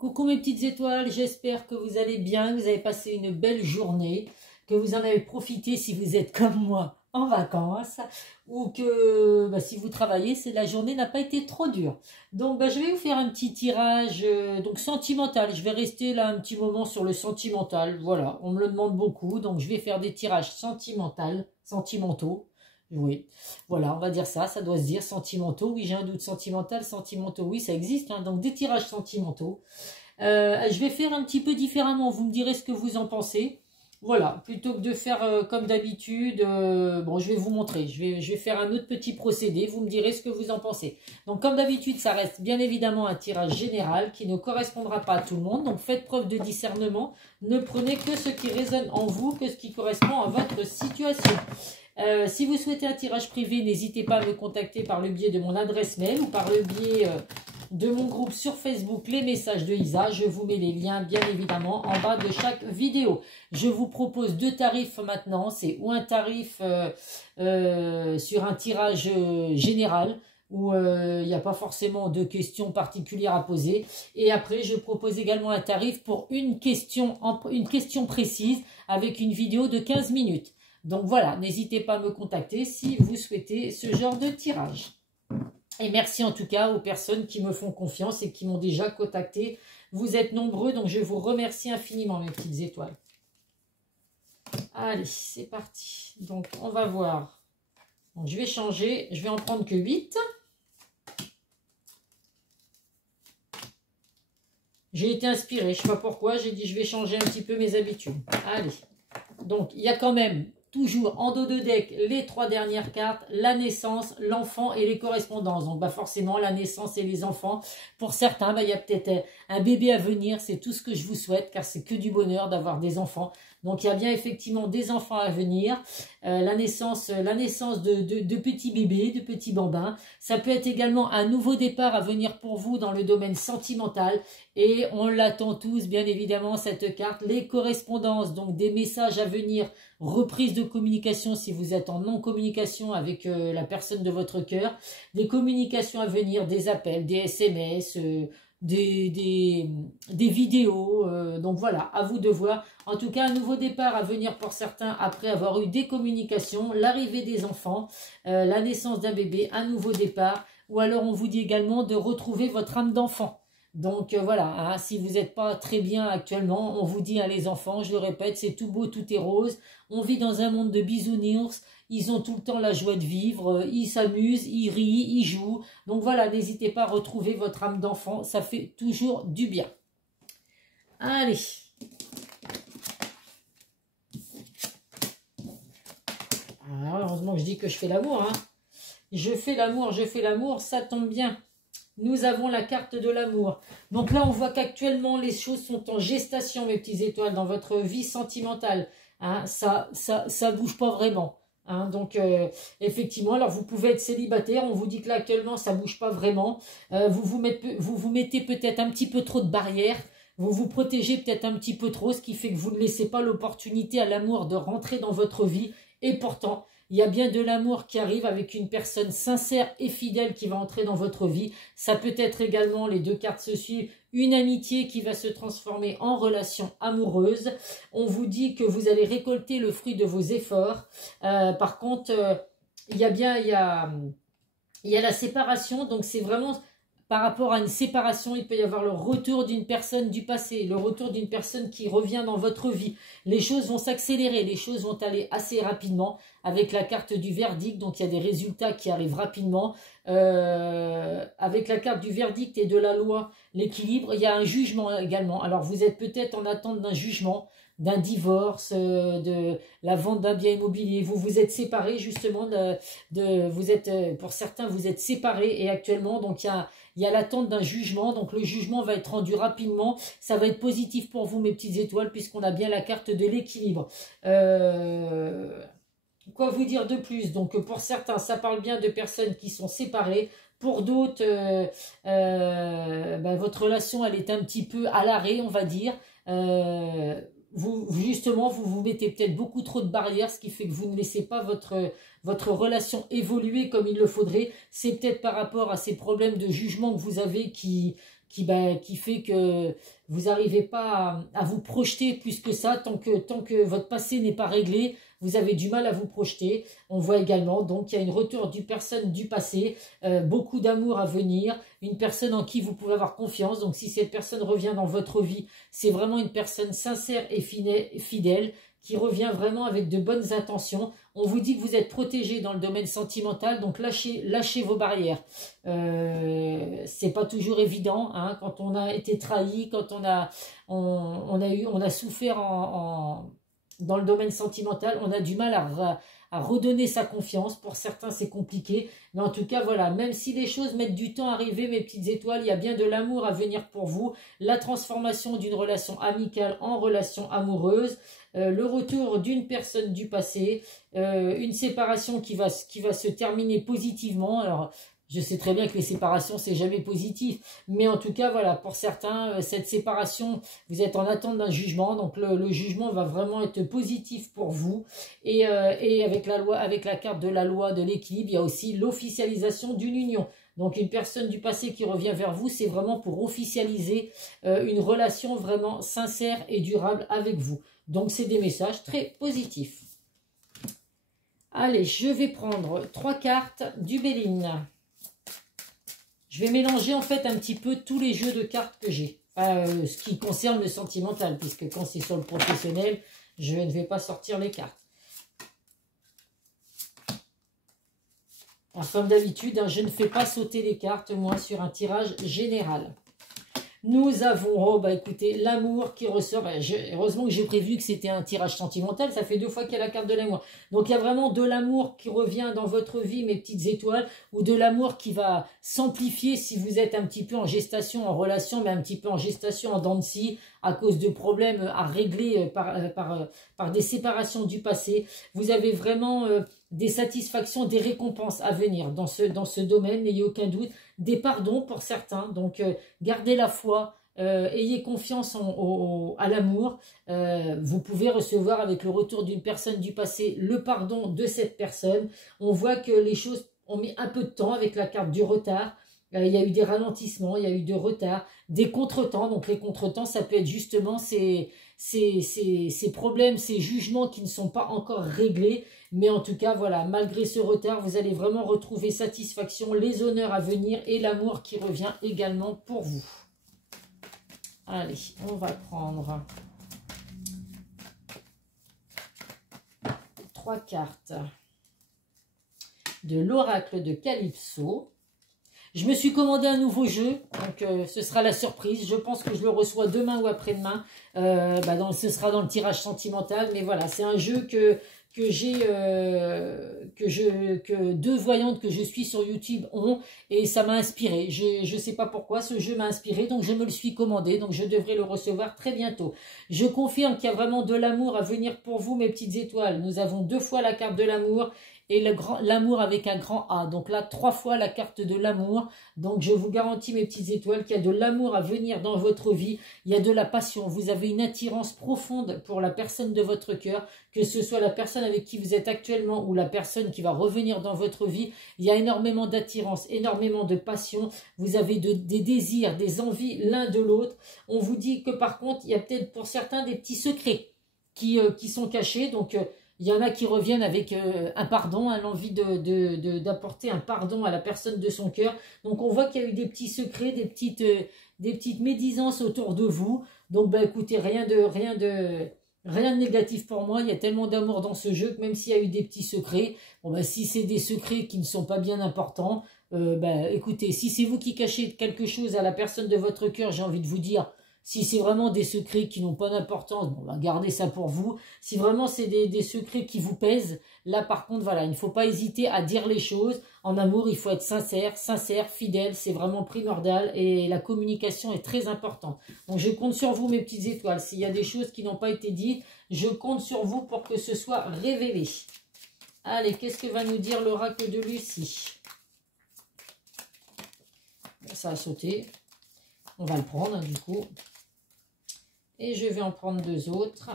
Coucou mes petites étoiles, j'espère que vous allez bien, que vous avez passé une belle journée, que vous en avez profité si vous êtes comme moi en vacances, ou que si vous travaillez, la journée n'a pas été trop dure. Donc je vais vous faire un petit tirage donc sentimental. Je vais rester là un petit moment sur le sentimental. Voilà, on me le demande beaucoup, donc je vais faire des tirages sentimentaux. Oui, voilà, on va dire ça, ça doit se dire sentimentaux. Oui, j'ai un doute, sentimentaux, oui, ça existe, hein, donc des tirages sentimentaux. Je vais faire un petit peu différemment, vous me direz ce que vous en pensez. Voilà, plutôt que de faire comme d'habitude, bon, je vais vous montrer, je vais faire un autre petit procédé, vous me direz ce que vous en pensez. Donc, comme d'habitude, ça reste bien évidemment un tirage général qui ne correspondra pas à tout le monde. Donc, faites preuve de discernement, ne prenez que ce qui résonne en vous, que ce qui correspond à votre situation. Si vous souhaitez un tirage privé, n'hésitez pas à me contacter par le biais de mon adresse mail ou par le biais de mon groupe sur Facebook, les messages de Isa. Je vous mets les liens bien évidemment en bas de chaque vidéo. Je vous propose deux tarifs maintenant. C'est ou un tarif sur un tirage général où il n'y a pas forcément de questions particulières à poser. Et après, je propose également un tarif pour une question précise avec une vidéo de 15 minutes. Donc voilà, n'hésitez pas à me contacter si vous souhaitez ce genre de tirage. Et merci en tout cas aux personnes qui me font confiance et qui m'ont déjà contacté. Vous êtes nombreux, donc je vous remercie infiniment mes petites étoiles. Allez, c'est parti. Donc on va voir. Donc, je vais changer, je vais en prendre que 8. J'ai été inspirée, je ne sais pas pourquoi, j'ai dit je vais changer un petit peu mes habitudes. Allez, donc il y a quand même toujours en dos de deck les 3 dernières cartes, la naissance, l'enfant et les correspondances. Donc forcément la naissance et les enfants. Pour certains, il y a peut-être un bébé à venir, c'est tout ce que je vous souhaite car c'est que du bonheur d'avoir des enfants. Donc il y a bien effectivement des enfants à venir, la naissance de petits bébés, de petits bambins. Ça peut être également un nouveau départ à venir pour vous dans le domaine sentimental. Et on l'attend tous bien évidemment cette carte, les correspondances, donc des messages à venir, reprise de communication si vous êtes en non-communication avec la personne de votre cœur, des communications à venir, des appels, des SMS, des vidéos, donc voilà, à vous de voir. En tout cas, un nouveau départ à venir pour certains après avoir eu des communications, l'arrivée des enfants, la naissance d'un bébé, un nouveau départ, ou alors on vous dit également de retrouver votre âme d'enfant. Donc voilà, hein, si vous n'êtes pas très bien actuellement, on vous dit, hein, les enfants, je le répète, c'est tout beau, tout est rose. On vit dans un monde de bisounours, ils ont tout le temps la joie de vivre, ils s'amusent, ils rient, ils jouent. Donc voilà, n'hésitez pas à retrouver votre âme d'enfant, ça fait toujours du bien. Allez. Alors, heureusement que je dis que je fais l'amour, hein. Je fais l'amour, ça tombe bien. Nous avons la carte de l'amour. Donc là, on voit qu'actuellement, les choses sont en gestation, mes petites étoiles, dans votre vie sentimentale. Hein, ça bouge pas vraiment. Hein, donc, effectivement, alors vous pouvez être célibataire. On vous dit que là, actuellement, ça bouge pas vraiment. Vous vous mettez peut-être un petit peu trop de barrières. Vous vous protégez peut-être un petit peu trop, ce qui fait que vous ne laissez pas l'opportunité à l'amour de rentrer dans votre vie. Et pourtant, il y a bien de l'amour qui arrive avec une personne sincère et fidèle qui va entrer dans votre vie. Ça peut être également, les deux cartes se suivent, une amitié qui va se transformer en relation amoureuse. On vous dit que vous allez récolter le fruit de vos efforts. Par contre, il y a la séparation, donc c'est vraiment... Par rapport à une séparation, il peut y avoir le retour d'une personne du passé, le retour d'une personne qui revient dans votre vie. Les choses vont s'accélérer, les choses vont aller assez rapidement avec la carte du verdict. Donc, il y a des résultats qui arrivent rapidement. Avec la carte du verdict et de la loi, l'équilibre, il y a un jugement également. Alors, vous êtes peut-être en attente d'un jugement, d'un divorce, de la vente d'un bien immobilier. Vous vous êtes séparés justement, pour certains, vous êtes séparés et actuellement, donc il y a l'attente d'un jugement, donc le jugement va être rendu rapidement, ça va être positif pour vous mes petites étoiles puisqu'on a bien la carte de l'équilibre. Quoi vous dire de plus? Donc pour certains, ça parle bien de personnes qui sont séparées. Pour d'autres, votre relation, elle est un petit peu à l'arrêt, on va dire. Justement, vous vous mettez peut-être beaucoup trop de barrières, ce qui fait que vous ne laissez pas votre relation évoluer comme il le faudrait. C'est peut-être par rapport à ces problèmes de jugement que vous avez qui qui fait que vous n'arrivez pas à vous projeter plus que ça. Tant que votre passé n'est pas réglé, vous avez du mal à vous projeter. On voit également, donc, il y a une retour d'une personne du passé, beaucoup d'amour à venir, une personne en qui vous pouvez avoir confiance. Donc, si cette personne revient dans votre vie, c'est vraiment une personne sincère et fidèle, qui revient vraiment avec de bonnes intentions. On vous dit que vous êtes protégé dans le domaine sentimental, donc lâchez vos barrières. C'est pas toujours évident, hein, quand on a été trahi, quand on a souffert dans le domaine sentimental, on a du mal à redonner sa confiance. Pour certains, c'est compliqué. Mais en tout cas, voilà, même si les choses mettent du temps à arriver, mes petites étoiles, il y a bien de l'amour à venir pour vous. La transformation d'une relation amicale en relation amoureuse. Le retour d'une personne du passé. Une séparation qui va se terminer positivement. Alors, je sais très bien que les séparations, c'est jamais positif. Mais en tout cas, voilà, pour certains, cette séparation, vous êtes en attente d'un jugement. Donc, le jugement va vraiment être positif pour vous. Et avec la carte de la loi de l'équilibre, il y a aussi l'officialisation d'une union. Donc, une personne du passé qui revient vers vous, c'est vraiment pour officialiser une relation vraiment sincère et durable avec vous. Donc, c'est des messages très positifs. Allez, je vais prendre 3 cartes du Béline. Je vais mélanger en fait un petit peu tous les jeux de cartes que j'ai. Ce qui concerne le sentimental, puisque quand c'est sur le professionnel, je ne vais pas sortir les cartes. Alors, comme d'habitude, hein, je ne fais pas sauter les cartes, moi, sur un tirage général. Nous avons, oh bah écoutez, l'amour qui ressort. Heureusement que j'ai prévu que c'était un tirage sentimental, ça fait 2 fois qu'il y a la carte de l'amour. Donc il y a vraiment de l'amour qui revient dans votre vie, mes petites étoiles, ou de l'amour qui va s'amplifier si vous êtes un petit peu en gestation, en relation, mais un petit peu en gestation, en dents de scie, à cause de problèmes à régler par des séparations du passé. Vous avez vraiment des satisfactions, des récompenses à venir dans ce domaine, n'ayez aucun doute. Des pardons pour certains, donc gardez la foi, ayez confiance à l'amour. Vous pouvez recevoir avec le retour d'une personne du passé le pardon de cette personne. On voit que les choses ont mis un peu de temps avec la carte du retard. Il y a eu des ralentissements, il y a eu de retard, des contretemps. Donc les contretemps, ça peut être justement ces problèmes, ces jugements qui ne sont pas encore réglés. Mais en tout cas, voilà, malgré ce retard, vous allez vraiment retrouver satisfaction, les honneurs à venir et l'amour qui revient également pour vous. Allez, on va prendre 3 cartes de l'oracle de Calypso. Je me suis commandé un nouveau jeu, donc ce sera la surprise. Je pense que je le reçois demain ou après-demain. Ce sera dans le tirage sentimental, mais voilà, c'est un jeu que 2 voyantes que je suis sur YouTube ont, et ça m'a inspiré. Je sais pas pourquoi, ce jeu m'a inspiré, donc je me le suis commandé, donc je devrais le recevoir très bientôt. Je confirme qu'il y a vraiment de l'amour à venir pour vous, mes petites étoiles. Nous avons 2 fois la carte de l'amour et l'amour avec un grand A. Donc là, 3 fois la carte de l'amour. Donc je vous garantis, mes petites étoiles, qu'il y a de l'amour à venir dans votre vie. Il y a de la passion. Vous avez une attirance profonde pour la personne de votre cœur, que ce soit la personne avec qui vous êtes actuellement ou la personne qui va revenir dans votre vie. Il y a énormément d'attirance, énormément de passion. Vous avez des désirs, des envies l'un de l'autre. On vous dit que par contre, il y a peut-être pour certains des petits secrets qui sont cachés. Donc il y en a qui reviennent avec un pardon, l'envie d'apporter un pardon à la personne de son cœur. Donc on voit qu'il y a eu des petits secrets, des petites médisances autour de vous. Donc écoutez, rien de négatif pour moi. Il y a tellement d'amour dans ce jeu que même s'il y a eu des petits secrets, si c'est des secrets qui ne sont pas bien importants, écoutez, si c'est vous qui cachez quelque chose à la personne de votre cœur, j'ai envie de vous dire, si c'est vraiment des secrets qui n'ont pas d'importance, gardez ça pour vous. Si vraiment c'est des secrets qui vous pèsent, là par contre, voilà, il ne faut pas hésiter à dire les choses. En amour, il faut être sincère, fidèle, c'est vraiment primordial et la communication est très importante. Donc je compte sur vous, mes petites étoiles. S'il y a des choses qui n'ont pas été dites, je compte sur vous pour que ce soit révélé. Allez, qu'est-ce que va nous dire l'oracle de Lucie? Ça a sauté. On va le prendre, du coup. Et je vais en prendre 2 autres.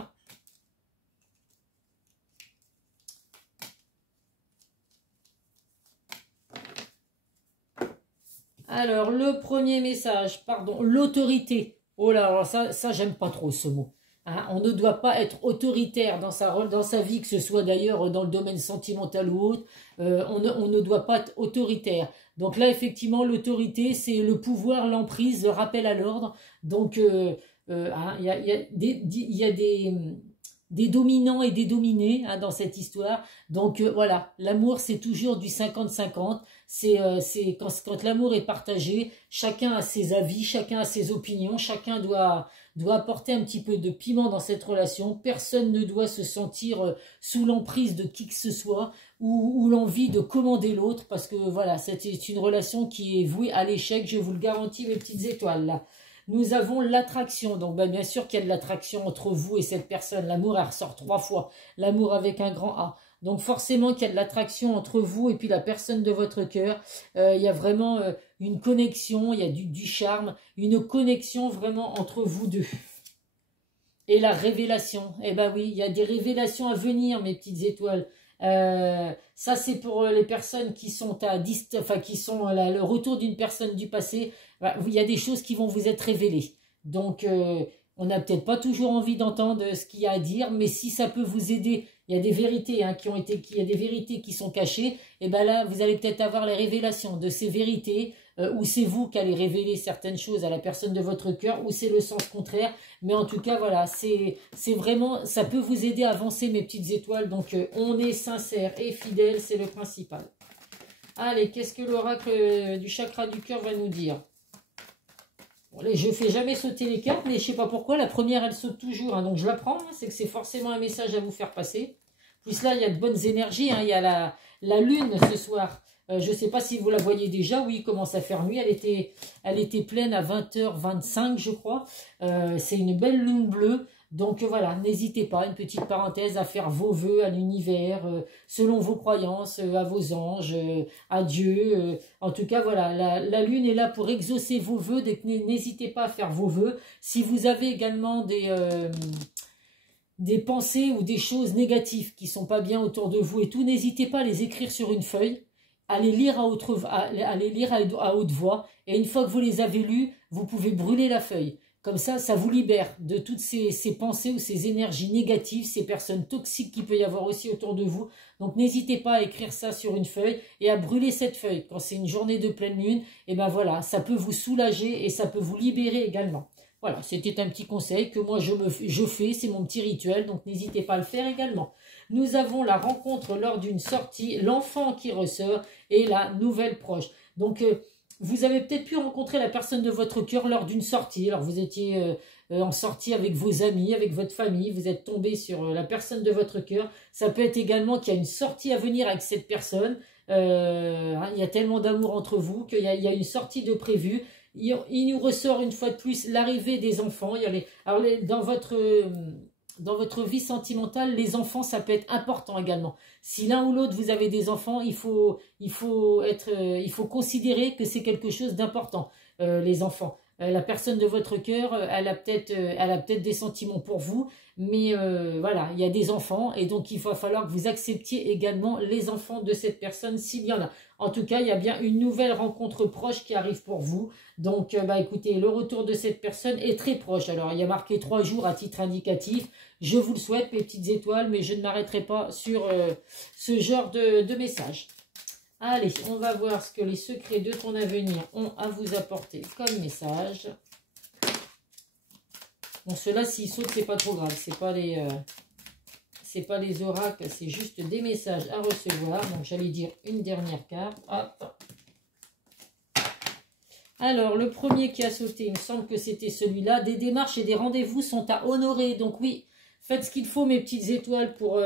Alors, le premier message, pardon, l'autorité. Oh là, alors ça j'aime pas trop ce mot. Hein, on ne doit pas être autoritaire dans sa vie, que ce soit d'ailleurs dans le domaine sentimental ou autre. On ne doit pas être autoritaire. Donc là, effectivement, l'autorité, c'est le pouvoir, l'emprise, le rappel à l'ordre. Donc, hein, il y a des dominants et des dominés hein, dans cette histoire. Donc voilà, l'amour c'est toujours du 50-50. C'est quand l'amour est partagé, chacun a ses avis, chacun a ses opinions, chacun doit apporter un petit peu de piment dans cette relation. Personne ne doit se sentir sous l'emprise de qui que ce soit ou l'envie de commander l'autre parce que voilà, c'est une relation qui est vouée à l'échec, je vous le garantis mes petites étoiles là. Nous avons l'attraction. Donc, bien sûr qu'il y a de l'attraction entre vous et cette personne. L'amour, elle ressort 3 fois. L'amour avec un grand A. Donc, forcément qu'il y a de l'attraction entre vous et puis la personne de votre cœur. Il y a vraiment une connexion, il y a du charme, une connexion vraiment entre vous deux. Et la révélation. Eh ben oui, il y a des révélations à venir, mes petites étoiles. Ça c'est pour les personnes qui sont qui sont le retour d'une personne du passé. Il y a des choses qui vont vous être révélées. Donc on n'a peut-être pas toujours envie d'entendre ce qu'il y a à dire, mais si ça peut vous aider, il y a des vérités hein, il y a des vérités qui sont cachées. Et ben là, vous allez peut-être avoir les révélations de ces vérités, ou c'est vous qui allez révéler certaines choses à la personne de votre cœur, ou c'est le sens contraire. Mais en tout cas, voilà, c'est vraiment, ça peut vous aider à avancer, mes petites étoiles. Donc, on est sincère et fidèle, c'est le principal. Allez, qu'est-ce que l'oracle du chakra du cœur va nous dire? Bon, je ne fais jamais sauter les cartes, mais je ne sais pas pourquoi. La première, elle saute toujours. Hein, donc, je la prends. Hein, c'est que c'est forcément un message à vous faire passer. Plus là, il y a de bonnes énergies. Hein, il y a la lune ce soir. Je ne sais pas si vous la voyez déjà. Oui, il commence à faire nuit. Elle était pleine à 20h25, je crois. C'est une belle lune bleue. Donc voilà, n'hésitez pas, une petite parenthèse, à faire vos vœux à l'univers, selon vos croyances, à vos anges, à Dieu. En tout cas, voilà, la lune est là pour exaucer vos vœux. Donc n'hésitez pas à faire vos vœux. Si vous avez également des pensées ou des choses négatives qui ne sont pas bien autour de vous et tout, n'hésitez pas à les écrire sur une feuille. À les lire à haute voix, et une fois que vous les avez lus, vous pouvez brûler la feuille. Comme ça vous libère de toutes ces pensées ou ces énergies négatives, ces personnes toxiques qu'il peut y avoir aussi autour de vous. Donc n'hésitez pas à écrire ça sur une feuille et à brûler cette feuille. Quand c'est une journée de pleine lune, et ben voilà, ça peut vous soulager et ça peut vous libérer également. Voilà, c'était un petit conseil que moi je fais, c'est mon petit rituel, donc n'hésitez pas à le faire également. Nous avons la rencontre lors d'une sortie, l'enfant qui ressort et la nouvelle proche. Donc, vous avez peut-être pu rencontrer la personne de votre cœur lors d'une sortie. Alors, vous étiez en sortie avec vos amis, avec votre famille, vous êtes tombé sur la personne de votre cœur. Ça peut être également qu'il y a une sortie à venir avec cette personne. Il y a tellement d'amour entre vous qu'il y a une sortie de prévue. Il nous ressort une fois de plus l'arrivée des enfants. Dans votre vie sentimentale, les enfants, ça peut être important également. Si l'un ou l'autre, vous avez des enfants, il faut considérer que c'est quelque chose d'important, les enfants. La personne de votre cœur, elle a peut-être des sentiments pour vous, mais voilà, il y a des enfants, et donc il va falloir que vous acceptiez également les enfants de cette personne, s'il y en a. En tout cas, il y a bien une nouvelle rencontre proche qui arrive pour vous. Donc, écoutez, le retour de cette personne est très proche. Alors, il y a marqué 3 jours à titre indicatif. Je vous le souhaite, mes petites étoiles, mais je ne m'arrêterai pas sur ce genre de message. Allez, on va voir ce que les secrets de ton avenir ont à vous apporter comme message. Bon, ceux-là, s'ils sautent, c'est pas trop grave. C'est pas les oracles, c'est juste des messages à recevoir. Donc, j'allais dire une dernière carte. Hop. Alors, le premier qui a sauté, il me semble que c'était celui-là. Des démarches et des rendez-vous sont à honorer. Donc oui, faites ce qu'il faut, mes petites étoiles, pour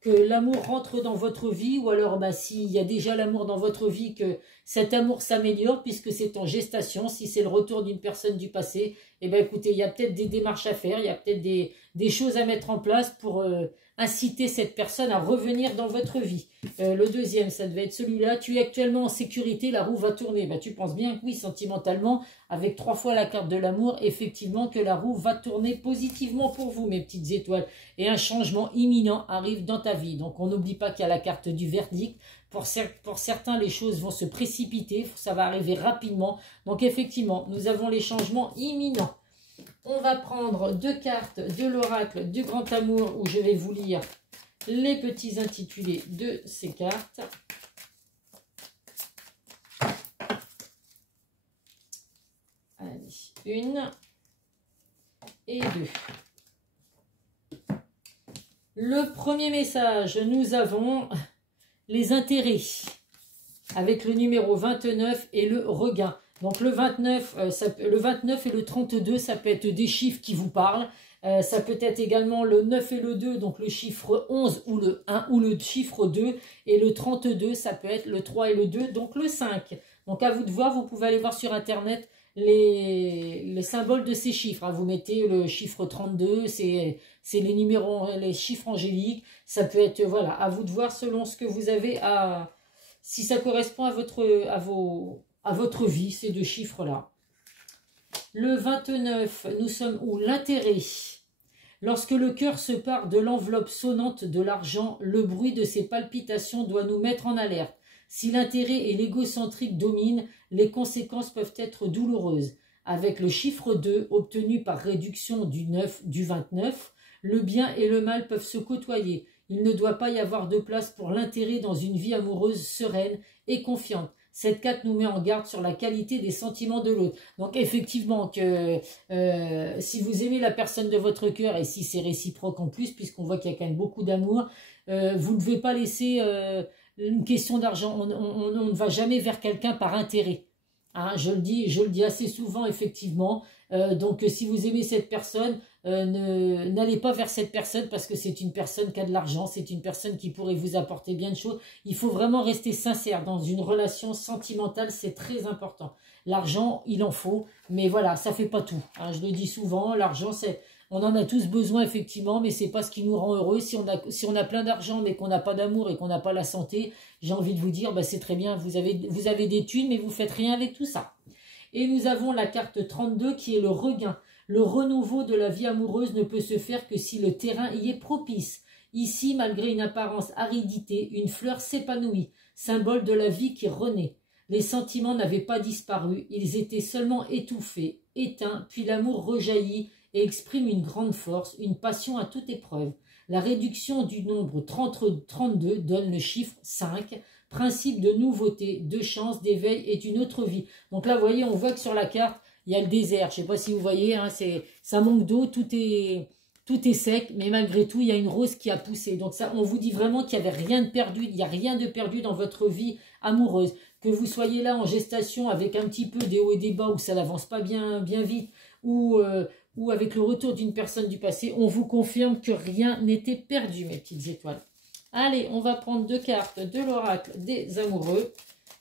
que l'amour rentre dans votre vie. Ou alors, s'il y a déjà l'amour dans votre vie, que cet amour s'améliore, puisque c'est en gestation. Si c'est le retour d'une personne du passé, eh bien, écoutez, il y a peut-être des démarches à faire. Il y a peut-être des choses à mettre en place pour inciter cette personne à revenir dans votre vie. Le deuxième, ça devait être celui-là. Tu es actuellement en sécurité, la roue va tourner. Bah, tu penses bien que oui, sentimentalement, avec 3 fois la carte de l'amour, effectivement que la roue va tourner positivement pour vous, mes petites étoiles. Et un changement imminent arrive dans ta vie. Donc on n'oublie pas qu'il y a la carte du verdict. Pour certains, les choses vont se précipiter, ça va arriver rapidement. Donc effectivement, nous avons les changements imminents. On va prendre 2 cartes de l'oracle du grand amour où je vais vous lire les petits intitulés de ces cartes. Allez, 1 et 2. Le premier message, nous avons les intérêts avec le numéro 29 et le regain. Donc le 29 et le 32, ça peut être des chiffres qui vous parlent. Ça peut être également le 9 et le 2, donc le chiffre 11 ou le 1 ou le chiffre 2. Et le 32, ça peut être le 3 et le 2, donc le 5. Donc à vous de voir, vous pouvez aller voir sur Internet les symboles de ces chiffres. Hein. Vous mettez le chiffre 32, c'est les numéros, les chiffres angéliques. Ça peut être, voilà, à vous de voir selon ce que vous avez à... Si ça correspond à votre vie, ces 2 chiffres-là. Le 29, nous sommes où? L'intérêt. Lorsque le cœur se part de l'enveloppe sonnante de l'argent, le bruit de ses palpitations doit nous mettre en alerte. Si l'intérêt et l'égocentrique dominent, les conséquences peuvent être douloureuses. Avec le chiffre 2, obtenu par réduction du 29, le bien et le mal peuvent se côtoyer. Il ne doit pas y avoir de place pour l'intérêt dans une vie amoureuse sereine et confiante. Cette carte nous met en garde sur la qualité des sentiments de l'autre. Donc effectivement, que si vous aimez la personne de votre cœur, et si c'est réciproque en plus, puisqu'on voit qu'il y a quand même beaucoup d'amour, vous ne devez pas laisser une question d'argent. On ne va jamais vers quelqu'un par intérêt. Hein, je le dis assez souvent, effectivement. Donc si vous aimez cette personne, n'allez pas vers cette personne parce que c'est une personne qui a de l'argent, c'est une personne qui pourrait vous apporter bien de choses. Il faut vraiment rester sincère dans une relation sentimentale, c'est très important. L'argent, il en faut, mais voilà, ça fait pas tout. Hein, je le dis souvent, l'argent, on en a tous besoin effectivement, mais c'est pas ce qui nous rend heureux. Si on a plein d'argent, mais qu'on n'a pas d'amour et qu'on n'a pas la santé, j'ai envie de vous dire, bah, c'est très bien, vous avez des thunes, mais vous faites rien avec tout ça. Et nous avons la carte 32 qui est le regain. Le renouveau de la vie amoureuse ne peut se faire que si le terrain y est propice. Ici, malgré une apparence aridité, une fleur s'épanouit, symbole de la vie qui renaît. Les sentiments n'avaient pas disparu, ils étaient seulement étouffés, éteints, puis l'amour rejaillit et exprime une grande force, une passion à toute épreuve. La réduction du nombre 32 donne le chiffre 5, principe de nouveauté, de chance, d'éveil et d'une autre vie. Donc là, vous voyez, on voit que sur la carte, il y a le désert. Je ne sais pas si vous voyez, hein, ça manque d'eau, tout est sec, mais malgré tout, il y a une rose qui a poussé. Donc ça, on vous dit vraiment qu'il n'y avait rien de perdu, il n'y a rien de perdu dans votre vie amoureuse. Que vous soyez là en gestation avec un petit peu des hauts et des bas où ça n'avance pas bien vite, ou avec le retour d'une personne du passé, on vous confirme que rien n'était perdu, mes petites étoiles. Allez, on va prendre 2 cartes de l'oracle des amoureux.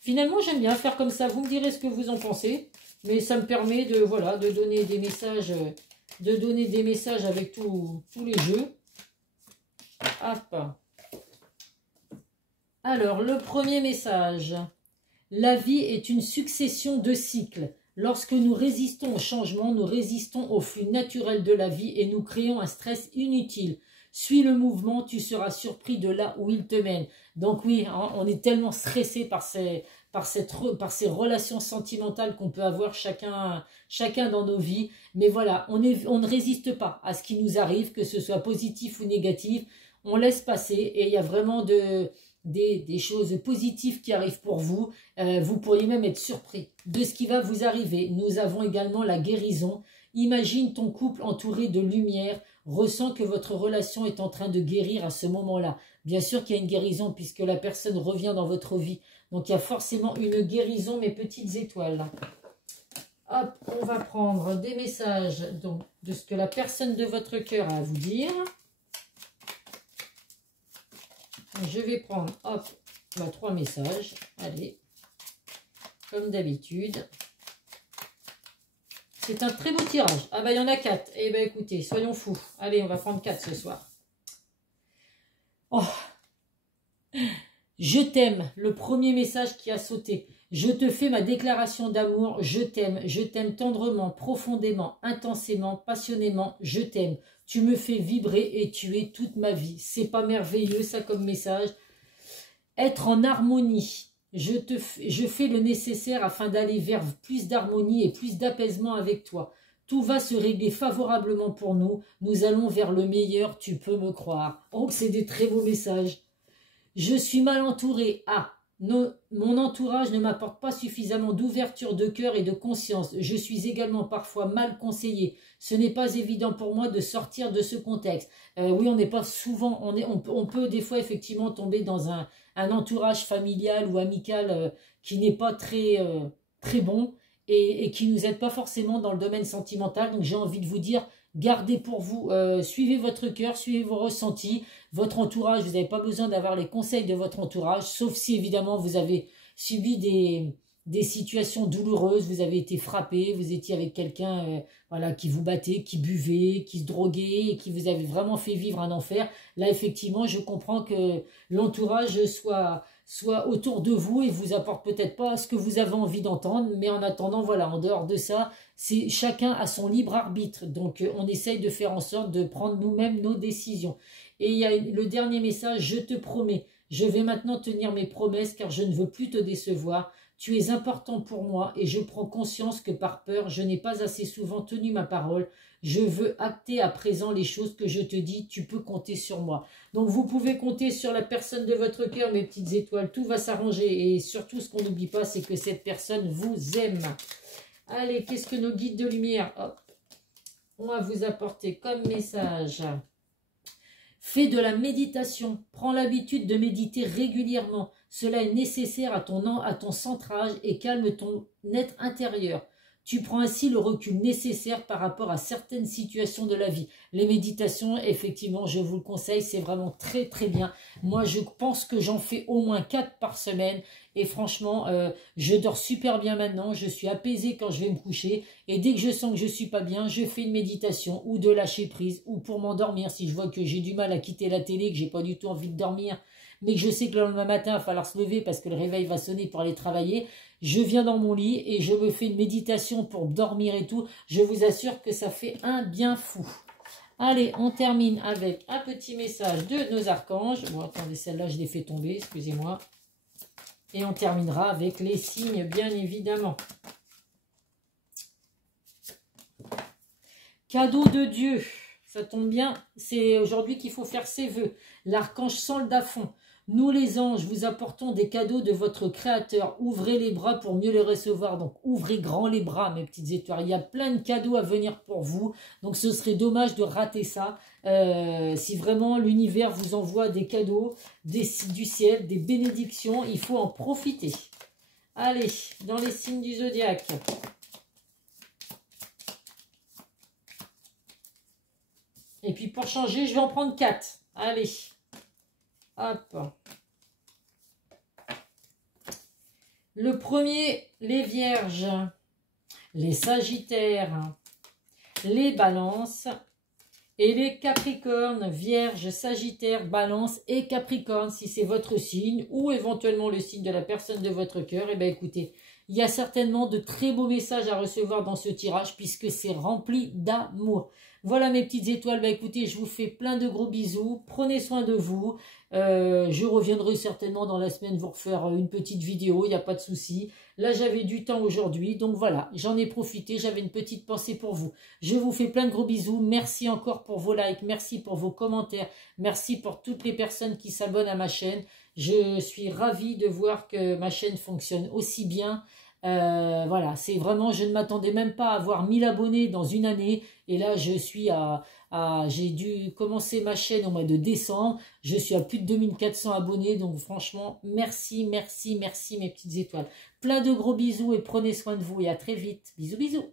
Finalement, j'aime bien faire comme ça. Vous me direz ce que vous en pensez. Mais ça me permet de, voilà, de donner des messages, avec tous les jeux. Hop. Alors, le premier message. La vie est une succession de cycles. Lorsque nous résistons au changement, nous résistons au flux naturel de la vie et nous créons un stress inutile. Suis le mouvement, tu seras surpris de là où il te mène. Donc oui, hein, on est tellement stressé par ces relations sentimentales qu'on peut avoir chacun dans nos vies. Mais voilà, on ne résiste pas à ce qui nous arrive, que ce soit positif ou négatif. On laisse passer et il y a vraiment des choses positives qui arrivent pour vous. Vous pourriez même être surpris de ce qui va vous arriver. Nous avons également la guérison. Imagine ton couple entouré de lumière. Ressens que votre relation est en train de guérir à ce moment-là. Bien sûr qu'il y a une guérison puisque la personne revient dans votre vie. Donc il y a forcément une guérison, mes petites étoiles. Hop, on va prendre des messages donc, de ce que la personne de votre cœur a à vous dire. Je vais prendre, hop, 3 messages. Allez, comme d'habitude. C'est un très beau tirage. Ah bah il y en a 4. Eh ben écoutez, soyons fous. Allez, on va prendre 4 ce soir. Oh, je t'aime, le premier message qui a sauté. Je te fais ma déclaration d'amour, je t'aime tendrement, profondément, intensément, passionnément, je t'aime. Tu me fais vibrer et tu es toute ma vie. C'est pas merveilleux ça comme message? Être en harmonie. Je fais le nécessaire afin d'aller vers plus d'harmonie et plus d'apaisement avec toi. Tout va se régler favorablement pour nous. Nous allons vers le meilleur, tu peux me croire. Oh, c'est des très beaux messages. Je suis mal entouré. Ah, mon entourage ne m'apporte pas suffisamment d'ouverture de cœur et de conscience. Je suis également parfois mal conseillé. Ce n'est pas évident pour moi de sortir de ce contexte. Oui, on n'est pas souvent, on peut des fois effectivement tomber dans un entourage familial ou amical qui n'est pas très bon et qui ne nous aide pas forcément dans le domaine sentimental. Donc j'ai envie de vous dire, gardez pour vous, suivez votre cœur, suivez vos ressentis. Votre entourage, vous n'avez pas besoin d'avoir les conseils de votre entourage, sauf si évidemment vous avez subi des situations douloureuses, vous avez été frappé, vous étiez avec quelqu'un voilà, qui vous battait, qui buvait, qui se droguait, et qui vous avait vraiment fait vivre un enfer. Là, effectivement, je comprends que l'entourage soit autour de vous et vous apporte peut-être pas ce que vous avez envie d'entendre, mais en attendant, voilà, en dehors de ça, c'est chacun a son libre arbitre. Donc, on essaye de faire en sorte de prendre nous-mêmes nos décisions. Et il y a le dernier message, je te promets, je vais maintenant tenir mes promesses car je ne veux plus te décevoir. Tu es important pour moi et je prends conscience que par peur, je n'ai pas assez souvent tenu ma parole. Je veux acter à présent les choses que je te dis, tu peux compter sur moi. Donc vous pouvez compter sur la personne de votre cœur, mes petites étoiles, tout va s'arranger. Et surtout, ce qu'on n'oublie pas, c'est que cette personne vous aime. Allez, qu'est-ce que nos guides de lumière, hop, on va vous apporter comme message? Fais de la méditation, prends l'habitude de méditer régulièrement. Cela est nécessaire à ton centrage et calme ton être intérieur. Tu prends ainsi le recul nécessaire par rapport à certaines situations de la vie. Les méditations, effectivement, je vous le conseille, c'est vraiment très très bien. Moi, je pense que j'en fais au moins 4 par semaine. Et franchement, je dors super bien maintenant. Je suis apaisée quand je vais me coucher. Et dès que je sens que je ne suis pas bien, je fais une méditation ou de lâcher prise ou pour m'endormir. Si je vois que j'ai du mal à quitter la télé, que j'ai pas du tout envie de dormir, mais que je sais que le lendemain matin, il va falloir se lever parce que le réveil va sonner pour aller travailler, je viens dans mon lit et je me fais une méditation pour dormir et tout. Je vous assure que ça fait un bien fou. Allez, on termine avec un petit message de nos archanges. Bon, attendez, celle-là, je l'ai fait tomber, excusez-moi. Et on terminera avec les signes, bien évidemment. Cadeau de Dieu. Ça tombe bien, c'est aujourd'hui qu'il faut faire ses vœux. L'archange Sandalphon. Nous les anges, vous apportons des cadeaux de votre Créateur. Ouvrez les bras pour mieux les recevoir. Donc ouvrez grand les bras, mes petites étoiles. Il y a plein de cadeaux à venir pour vous. Donc ce serait dommage de rater ça. Si vraiment l'univers vous envoie des cadeaux du ciel, des bénédictions, il faut en profiter. Allez, dans les signes du zodiaque. Et puis pour changer, je vais en prendre 4. Allez. Hop. Le premier, les vierges, les sagittaires, les balances et les capricornes. Vierges, sagittaires, balances et capricornes, si c'est votre signe ou éventuellement le signe de la personne de votre cœur. Eh bien écoutez, il y a certainement de très beaux messages à recevoir dans ce tirage puisque c'est rempli d'amour. Voilà mes petites étoiles, bah écoutez, je vous fais plein de gros bisous, prenez soin de vous, je reviendrai certainement dans la semaine vous refaire une petite vidéo, il n'y a pas de souci. Là j'avais du temps aujourd'hui, donc voilà, j'en ai profité, j'avais une petite pensée pour vous. Je vous fais plein de gros bisous, merci encore pour vos likes, merci pour vos commentaires, merci pour toutes les personnes qui s'abonnent à ma chaîne. Je suis ravie de voir que ma chaîne fonctionne aussi bien. Voilà, c'est vraiment, je ne m'attendais même pas à avoir 1000 abonnés dans une année et là je suis j'ai dû commencer ma chaîne au mois de décembre, je suis à plus de 2400 abonnés, donc franchement merci, merci, merci mes petites étoiles, plein de gros bisous et prenez soin de vous et à très vite, bisous bisous.